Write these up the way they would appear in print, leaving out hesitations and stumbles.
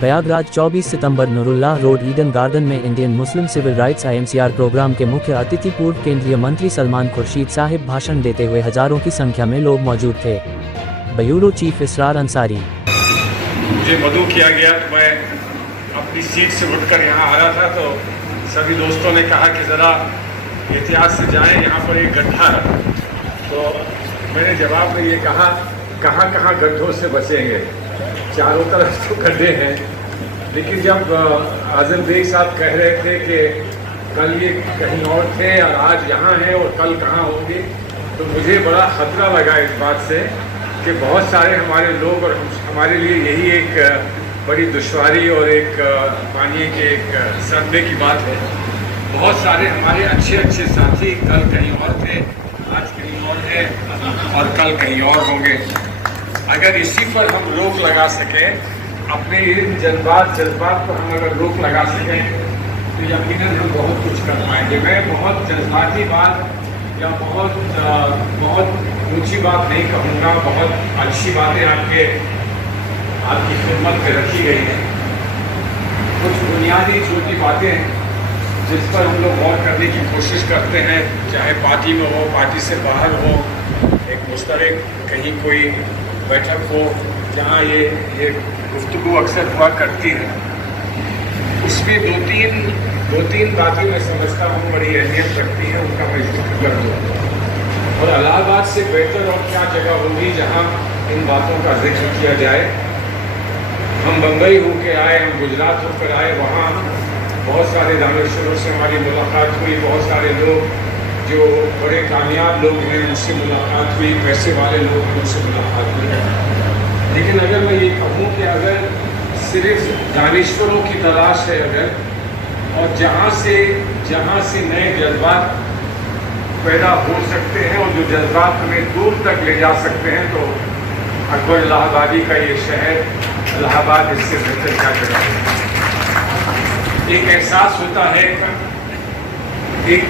प्रयागराज 24 सितंबर Noorullah road Eden Garden में Indian Muslim civil rights IMCR programme के मुख्य अतिथि पूर्व केंद्रीय मंत्री सलमान खुर्शीद साहिब भाषण देते हुए हजारों की संख्या में लोग मौजूद थे। ब्यूरो चीफ इसरार अंसारी। मुझे मदऊ किया गया तो मैं अपनी सीट से उठकर यहाँ आ रहा था तो सभी दोस्तों ने कहा कि ज़रा एहतियात से जाएं, यहाँ पर एक गड्ढा है। तो मैंने जवाब में ये कहा, कहाँ कहाँ गड्ढों से बचेंगे, चारों तरफ तो गड्ढे हैं। लेकिन जब आज़म बेग साहब कह रहे थे कि कल ये कहीं और थे और आज यहाँ हैं और कल कहाँ होंगे, तो मुझे बड़ा ख़तरा लगा इस बात से कि बहुत सारे हमारे लोग और हमारे लिए यही एक बड़ी दुश्वारी और एक मानिए कि एक सदमे की बात है। बहुत सारे हमारे अच्छे अच्छे साथी कल कहीं और थे, आज कहीं और हैं और कल कहीं और होंगे। अगर इसी पर हम रोक लगा सकें, अपने इन जज्बात को हम अगर रोक लगा सकें तो यकीनन हम बहुत कुछ कर पाएंगे। मैं बहुत जज्बाती बात या बहुत ऊंची बात नहीं कहूँगा, बहुत अच्छी बातें आपकी खिदमत में रखी गई हैं। कुछ बुनियादी छोटी बातें जिस पर हम लोग गौर करने की कोशिश करते हैं, चाहे पार्टी में हो, पार्टी से बाहर हो, एक मुश्तरक कहीं कोई बैठक हो जहाँ ये गुफ्तगू अक्सर हुआ करती है, उसमें दो तीन बातें मैं समझता हूँ बड़ी अहमियत रखती हैं, उनका मैं जिक्र कर दूँ। और इलाहाबाद से बेहतर और क्या जगह होगी जहाँ इन बातों का जिक्र किया जाए। हम बम्बई होकर आए, हम गुजरात होकर आए, वहाँ बहुत सारे दानिशवरों से हमारी मुलाकात हुई, बहुत सारे लोग जो बड़े कामयाब लोग हैं उनसे मुलाकात हुई, पैसे वाले लोग हैं उनसे मुलाकात हुई। लेकिन अगर मैं ये कहूँ कि अगर सिर्फ दानिशवरों की तलाश है अगर, और जहाँ से नए जज्बात पैदा हो सकते हैं और जो जज्बात हमें दूर तक ले जा सकते हैं, तो अकबर इलाहाबादी का ये शहर इलाहाबाद इससे बेहतर क्या जगह है। एक एहसास होता है, एक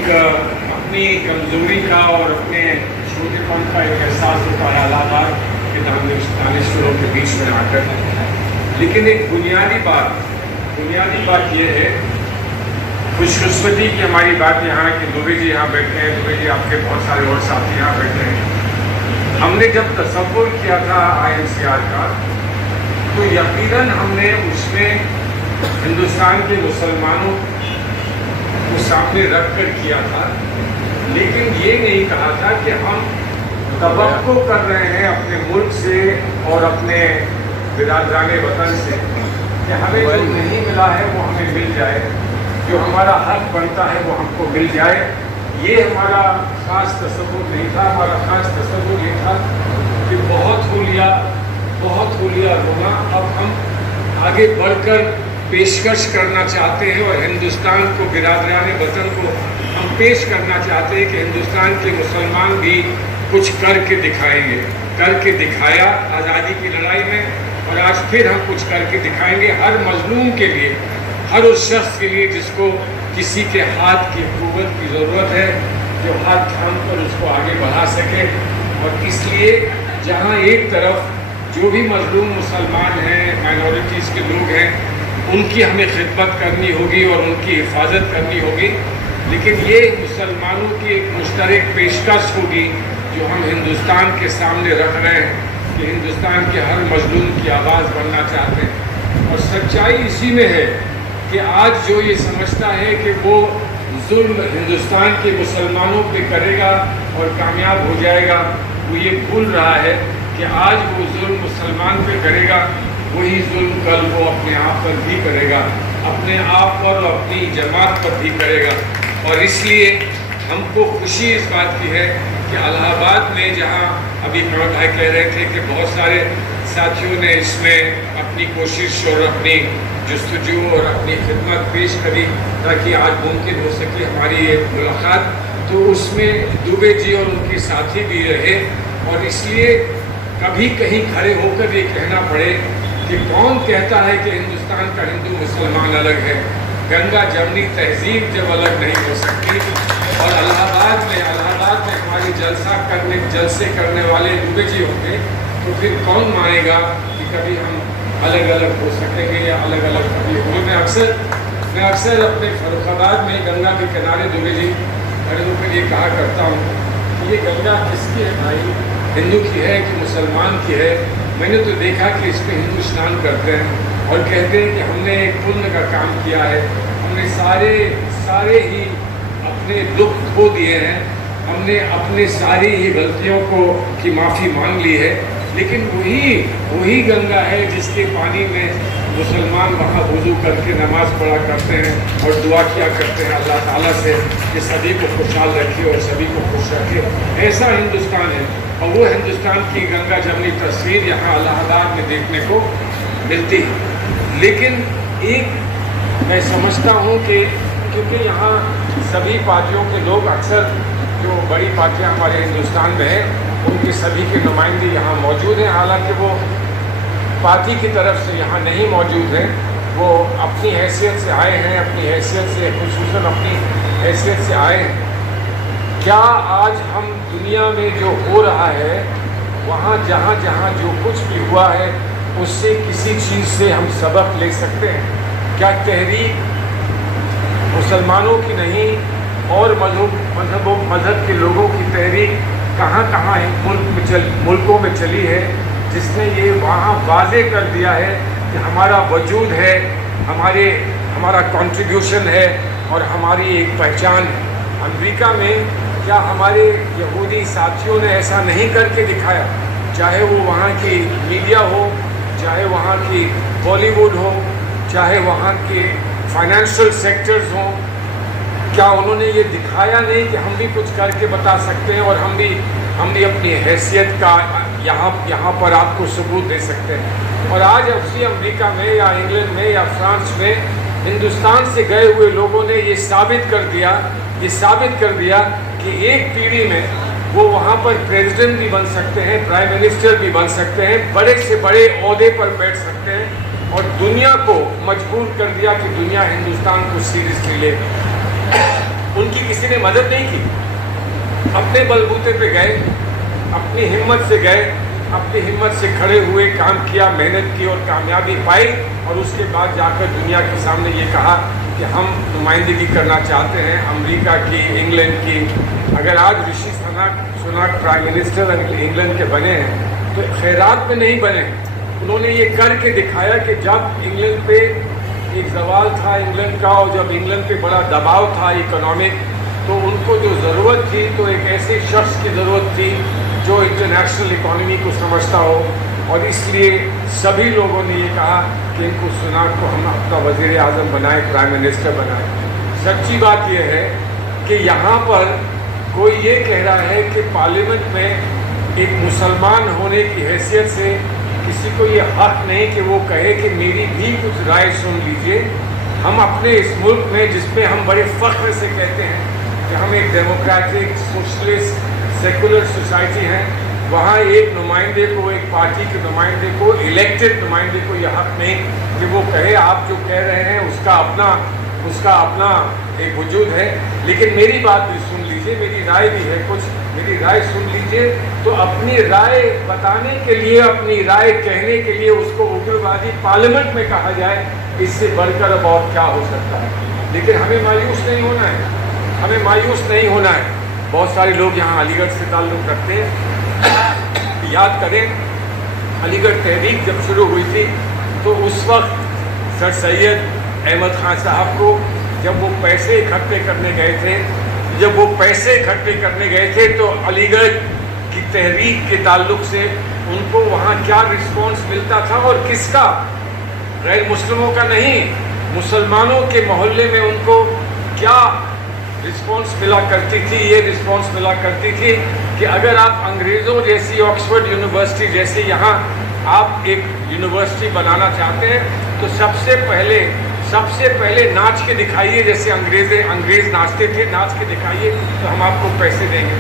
अपनी कमजोरी का और अपने छोटेपन का एक एहसास होता है इलाहाबाद के दानिशवरों के बीच में आकर। लेकिन एक बुनियादी बात यह है, खुशकिस्मती की हमारी बात यहाँ कि दुबे जी यहाँ बैठे हैं, दुबे जी आपके बहुत सारे और साथी यहाँ बैठे हैं। हमने जब तसव्वुर किया था IMCR का, तो यकीनन हमने उसमें हिंदुस्तान के मुसलमानों को सामने रख कर किया था, लेकिन ये नहीं कहा था कि हम तवक्को कर रहे हैं अपने मुल्क से और अपने बिरादराने वतन से कि हमें जो नहीं मिला है वो हमें मिल जाए, जो हमारा हक बनता है वो हमको मिल जाए। ये हमारा ख़ास तसव्वुर नहीं था। हमारा ख़ास तसव्वुर ये था कि बहुत हो लिया रोना, अब हम आगे बढ़कर पेशकश करना चाहते हैं और हिंदुस्तान को, बिरादराने वतन को हम पेश करना चाहते हैं कि हिंदुस्तान के मुसलमान भी कुछ करके दिखाएंगे। करके दिखाया आज़ादी की लड़ाई में, और आज फिर हम कुछ करके दिखाएंगे हर मजलूम के लिए, हर उस शख्स के लिए जिसको किसी के हाथ की कुव्वत की ज़रूरत है, जो हाथ थाम कर उसको आगे बढ़ा सके। और इसलिए जहाँ एक तरफ जो भी मजलूम मुसलमान हैं, माइनॉरिटीज़ के लोग हैं, उनकी हमें खिदमत करनी होगी और उनकी हिफाजत करनी होगी, लेकिन ये मुसलमानों की एक मुश्तरक पेशकश होगी जो हम हिंदुस्तान के सामने रख रहे हैं कि हिंदुस्तान के हर मजलूम की आवाज़ बनना चाहते हैं। और सच्चाई इसी में है कि आज जो ये समझता है कि वो जुल्म हिंदुस्तान के मुसलमानों पे करेगा और कामयाब हो जाएगा, वो ये भूल रहा है कि आज वो जुल्म मुसलमान पे करेगा, वही जुल्म कल वो अपने आप पर भी करेगा, अपने आप पर और अपनी जमात पर भी करेगा। और इसलिए हमको खुशी इस बात की है कि इलाहाबाद में, जहाँ अभी प्रमोद भाई कह रहे थे कि बहुत सारे साथियों ने इसमें अपनी कोशिश और अपनी जुस्तजू और अपनी खिदमत पेश करी ताकि आज मुमकिन हो सके हमारी ये मुलाकात, तो उसमें दुबे जी और उनके साथी भी रहे। और इसलिए कभी कहीं खड़े होकर ये कहना पड़े कि कौन कहता है कि हिंदुस्तान का हिंदू मुसलमान अलग है, गंगा जमनी तहजीब जब अलग नहीं हो सकती। और इलाहाबाद में हमारी जलसे करने वाले दुबे जी होंगे, तो फिर कौन मानेगा कि कभी हम अलग अलग हो सकेंगे या अलग अलग कभी होंगे। मैं अक्सर अपने फर्रुखाबाद में गंगा के किनारे दुबे जी खड़े होकर ये कहा करता हूँ कि ये गंगा किसकी है भाई, हिंदू की है कि मुसलमान की है। मैंने तो देखा कि इस पर हिंदू स्नान करते हैं और कहते हैं कि हमने एक पुण्य का काम किया है, हमने सारे ही अपने दुख खो दिए हैं, हमने अपने सारी ही गलतियों की माफ़ी मांग ली है। लेकिन वही गंगा है जिसके पानी में मुसलमान वहाँ वुज़ू करके नमाज़ पढ़ा करते हैं और दुआ किया करते हैं अल्लाह ताला से कि सभी को खुशहाल रखे और सभी को खुश रखे। ऐसा हिंदुस्तान है और वो हिंदुस्तान की गंगा जमनी तस्वीर यहाँ इलाहाबाद में देखने को मिलती है। लेकिन एक मैं समझता हूँ कि क्योंकि यहाँ सभी पार्टियों के लोग अक्सर जो बड़ी पार्टियाँ हमारे हिंदुस्तान में हैं उनके सभी के नुमाइंदे यहाँ मौजूद हैं, हालांकि वो पार्टी की तरफ से यहाँ नहीं मौजूद हैं, वो अपनी हैसियत से आए हैं, अपनी हैसियत से खुसूसन अपनी हैसियत से आए हैं। क्या आज हम दुनिया में जो हो रहा है वहाँ जहाँ जहाँ जो कुछ भी हुआ है उससे किसी चीज़ से हम सबक ले सकते हैं? क्या तहरीक मुसलमानों की नहीं और मजहब के लोगों की तहरीक कहाँ कहाँ मुल्कों में चली है जिसने ये वहाँ वाज़ेह कर दिया है कि हमारा वजूद है, हमारा कंट्रीब्यूशन है और हमारी एक पहचान है। अमेरिका में क्या हमारे यहूदी साथियों ने ऐसा नहीं करके दिखाया? चाहे वो वहाँ की मीडिया हो, चाहे वहाँ की बॉलीवुड हो, चाहे वहाँ के फाइनेंशियल सेक्टर्स हों, क्या उन्होंने ये दिखाया नहीं कि हम भी कुछ करके बता सकते हैं और हम भी अपनी हैसियत का यहाँ पर आपको सबूत दे सकते हैं? और आज उसी अमेरिका में या इंग्लैंड में या फ्रांस में हिंदुस्तान से गए हुए लोगों ने ये साबित कर दिया कि एक पीढ़ी में वो वहाँ पर प्रेसिडेंट भी बन सकते हैं, प्राइम मिनिस्टर भी बन सकते हैं, बड़े से बड़े ओहदे पर बैठ सकते हैं और दुनिया को मजबूर कर दिया कि दुनिया हिंदुस्तान को सीरियसली ले। उनकी किसी ने मदद नहीं की, अपने बलबूते पे गए, अपनी हिम्मत से गए, अपनी हिम्मत से खड़े हुए, काम किया, मेहनत की और कामयाबी पाई और उसके बाद जाकर दुनिया के सामने ये कहा कि हम नुमाइंदगी करना चाहते हैं अमेरिका की, इंग्लैंड की। अगर आज ऋषि सुनाक प्राइम मिनिस्टर इंग्लैंड के बने हैं तो खैरात में नहीं बने, उन्होंने ये करके दिखाया कि जब इंग्लैंड पे एक सवाल था इंग्लैंड का और जब इंग्लैंड पे बड़ा दबाव था इकोनॉमिक, तो उनको जो ज़रूरत थी तो एक ऐसे शख्स की ज़रूरत थी जो इंटरनेशनल इकोनॉमी को समझता हो और इसलिए सभी लोगों ने ये कहा कि इनको सुनाक को हम अपना वज़ीर आज़म बनाए, प्राइम मिनिस्टर बनाए। सच्ची बात यह है कि यहाँ पर कोई ये कह रहा है कि पार्लियामेंट में एक मुसलमान होने की हैसियत से किसी को ये हक नहीं कि वो कहे कि मेरी भी कुछ राय सुन लीजिए। हम अपने इस मुल्क में जिसमें हम बड़े फ़ख्र से कहते हैं कि हम एक डेमोक्रेटिक सोशलिस्ट सेकुलर सोसाइटी हैं, वहाँ एक नुमाइंदे को, एक पार्टी के नुमाइंदे को, इलेक्टेड नुमाइंदे को यह हक नहीं कि वो कहे आप जो कह रहे हैं उसका अपना एक वजूद है। लेकिन मेरी बात भी सुन लीजिए, मेरी राय भी है कुछ, मेरी राय सुन लीजिए। तो अपनी राय बताने के लिए, अपनी राय कहने के लिए उसको उग्रवादी पार्लियामेंट में कहा जाए, इससे बढ़कर अब और क्या हो सकता है। लेकिन हमें मायूस नहीं होना है, हमें मायूस नहीं होना है। बहुत सारे लोग यहाँ अलीगढ़ से ताल्लुक़ रखते हैं। याद करें अलीगढ़ तहरीक जब शुरू हुई थी तो उस वक्त सर सैयद अहमद ख़ान साहब को जब वो पैसे इकट्ठे करने गए थे तो अलीगढ़ की तहरीक के ताल्लुक़ से उनको वहाँ क्या रिस्पॉन्स मिलता था और किसका? गैर मुस्लिमों का नहीं, मुसलमानों के मोहल्ले में उनको क्या रिस्पॉन्स मिला करती थी? ये रिस्पॉन्स मिला करती थी कि अगर आप अंग्रेज़ों जैसी ऑक्सफोर्ड यूनिवर्सिटी जैसे यहाँ आप एक यूनिवर्सिटी बनाना चाहते हैं तो सबसे पहले नाच के दिखाइए, जैसे अंग्रेज़ नाचते थे, नाच के दिखाइए तो हम आपको पैसे देंगे।